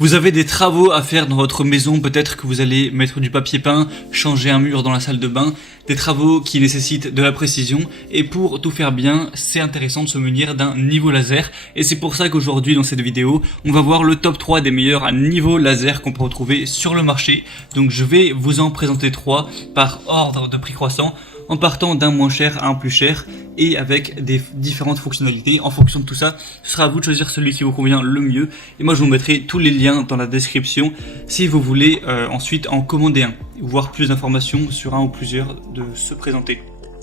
Vous avez des travaux à faire dans votre maison, peut-être que vous allez mettre du papier peint, changer un mur dans la salle de bain, des travaux qui nécessitent de la précision, et pour tout faire bien, c'est intéressant de se munir d'un niveau laser, et c'est pour ça qu'aujourd'hui dans cette vidéo, on va voir le top 3 des meilleurs niveaux laser qu'on peut retrouver sur le marché. Donc je vais vous en présenter 3 par ordre de prix croissant, en partant d'un moins cher à un plus cher et avec des différentes fonctionnalités. En fonction de tout ça, ce sera à vous de choisir celui qui vous convient le mieux. Et moi je vous mettrai tous les liens dans la description si vous voulez ensuite en commander un, voir plus d'informations sur un ou plusieurs de se présenter.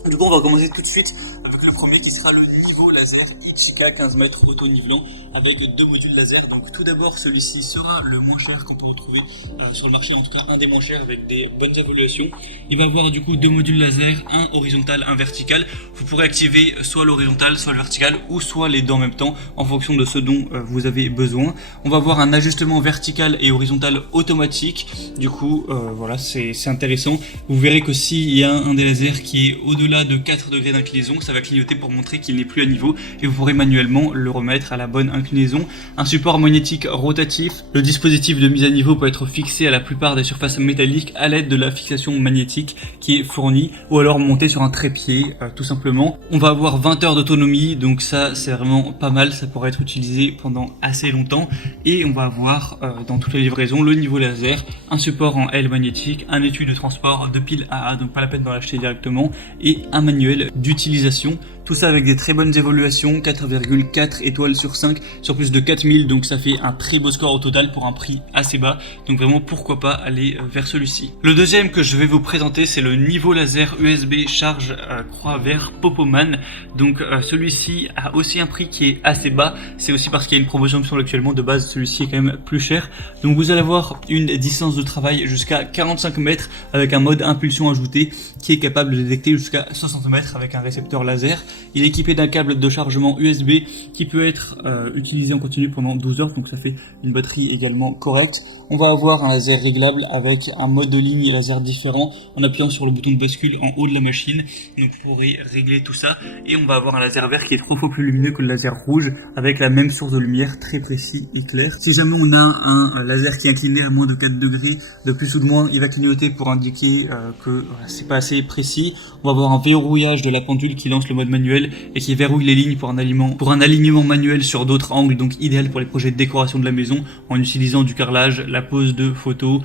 Du coup on va commencer tout de suite avec le premier qui sera le niveau laser Ichika 15 mètres auto-nivelant avec 2 modules laser. Donc tout d'abord celui-ci sera le moins cher qu'on peut retrouver sur le marché, en tout cas un des moins chers avec des bonnes évaluations. Il va avoir du coup 2 modules laser, un horizontal, un vertical. Vous pourrez activer soit l'horizontal, soit le vertical ou soit les deux en même temps en fonction de ce dont vous avez besoin. On va avoir un ajustement vertical et horizontal automatique. Du coup voilà, c'est intéressant. Vous verrez que s'il y a un des lasers qui est au-delà de 4 degrés d'inclinaison, ça va clignoter pour montrer qu'il n'est plus à niveau et vous pourrez manuellement le remettre à la bonne inclinaison. Un support magnétique rotatif. Le dispositif de mise à niveau peut être fixé à la plupart des surfaces métalliques à l'aide de la fixation magnétique qui est fournie ou alors monté sur un trépied tout simplement. On va avoir 20 heures d'autonomie, donc ça c'est vraiment pas mal, ça pourrait être utilisé pendant assez longtemps. Et on va avoir dans toutes les livraisons le niveau laser, un support en L magnétique, un étui de transport de pile AA, donc pas la peine d'en l'acheter directement, et un manuel d'utilisation. Tout ça avec des très bonnes évaluations, 4,4 étoiles sur 5 sur plus de 4000, donc ça fait un très beau score au total pour un prix assez bas. Donc vraiment pourquoi pas aller vers celui-ci. Le deuxième que je vais vous présenter, c'est le niveau laser USB charge croix vert Popoman. Donc celui-ci a aussi un prix qui est assez bas, c'est aussi parce qu'il y a une promotion actuellement. De base celui-ci est quand même plus cher. Donc vous allez avoir une distance de travail jusqu'à 45 mètres avec un mode impulsion ajouté qui est capable de détecter jusqu'à 60 mètres avec un récepteur laser. Il est équipé d'un câble de chargement USB qui peut être utilisé en continu pendant 12 heures, donc ça fait une batterie également correcte. On va avoir un laser réglable avec un mode de ligne et laser différent en appuyant sur le bouton de bascule en haut de la machine. Donc vous pourrez régler tout ça, et on va avoir un laser vert qui est 3 fois plus lumineux que le laser rouge avec la même source de lumière très précis et clair. Si jamais on a un laser qui est incliné à moins de 4 degrés de plus ou de moins, il va clignoter pour indiquer que c'est pas assez précis. On va avoir un verrouillage de la pendule qui lance le mode manuel et qui verrouille les lignes pour un alignement manuel sur d'autres angles, donc idéal pour les projets de décoration de la maison en utilisant du carrelage, la pose de photos,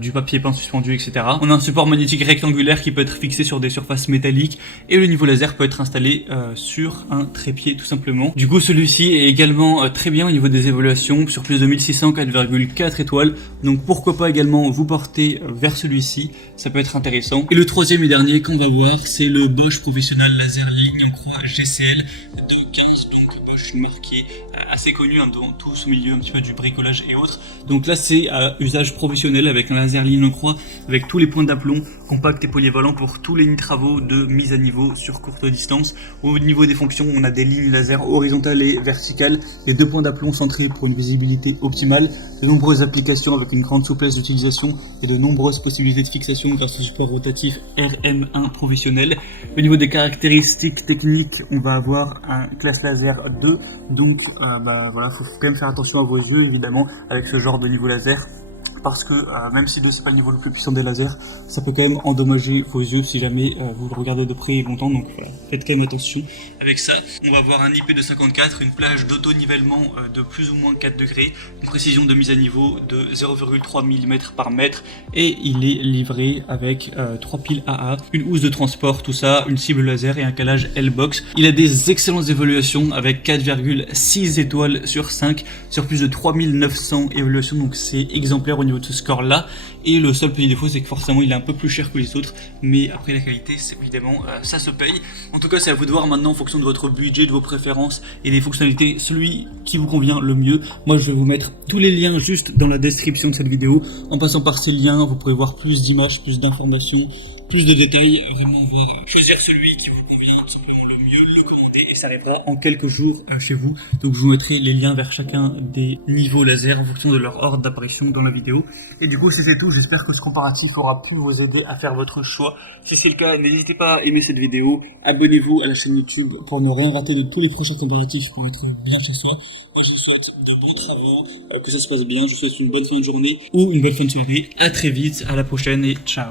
du papier peint suspendu, etc. On a un support magnétique rectangulaire qui peut être fixé sur des surfaces métalliques et le niveau laser peut être installé sur un trépied tout simplement. Du coup celui-ci est également très bien au niveau des évaluations, sur plus de 1600, 4,4 étoiles, donc pourquoi pas également vous porter vers celui-ci, ça peut être intéressant. Et le troisième et dernier qu'on va voir, c'est le Bosch Professional Laser Ligne en croix GCL de 15, donc Bosch, une marque qui est assez connue dans tout ce milieu un petit peu du bricolage et autres. Donc là c'est à usage professionnel avec un laser ligne en croix avec tous les points d'aplomb compact et polyvalent pour tous les travaux de mise à niveau sur courte distance. Au niveau des fonctions, on a des lignes laser horizontales et verticales, les 2 points d'aplomb centrés pour une visibilité optimale, de nombreuses applications avec une grande souplesse d'utilisation et de nombreuses possibilités de fixation grâce au support rotatif RM1 professionnel. Au niveau des caractéristiques techniques, on va avoir un classe laser 2, donc voilà, faut quand même faire attention à vos yeux évidemment avec ce genre de niveau laser, parce que même si 2 c'est pas le niveau le plus puissant des lasers, ça peut quand même endommager vos yeux si jamais vous le regardez de près et longtemps, donc voilà, faites quand même attention avec ça. On va avoir un IP de 54, une plage d'auto-nivellement de plus ou moins 4 degrés, une précision de mise à niveau de 0,3 mm par mètre, et il est livré avec 3 piles AA, une housse de transport, tout ça, une cible laser et un calage L-Box. Il a des excellentes évaluations avec 4,6 étoiles sur 5 sur plus de 3900 évaluations, donc c'est exemplaire au niveau de ce score là. Et le seul petit défaut, c'est que forcément il est un peu plus cher que les autres, mais après la qualité, c'est évidemment ça se paye. En tout cas c'est à vous de voir maintenant en fonction de votre budget, de vos préférences et des fonctionnalités, celui qui vous convient le mieux. Moi je vais vous mettre tous les liens juste dans la description de cette vidéo. En passant par ces liens, vous pourrez voir plus d'images, plus d'informations, plus de détails, vraiment voir, choisir celui qui vous convient tout simplement le mieux, le commenter validé et ça arrivera en quelques jours chez vous. Donc je vous mettrai les liens vers chacun des niveaux laser en fonction de leur ordre d'apparition dans la vidéo. Et du coup, si c'est tout, j'espère que ce comparatif aura pu vous aider à faire votre choix. Si c'est le cas, n'hésitez pas à aimer cette vidéo, abonnez-vous à la chaîne YouTube pour ne rien rater de tous les prochains comparatifs pour être bien chez soi. Moi, je vous souhaite de bons travaux, que ça se passe bien, je vous souhaite une bonne fin de journée ou une bonne fin de soirée. À très vite, à la prochaine et ciao.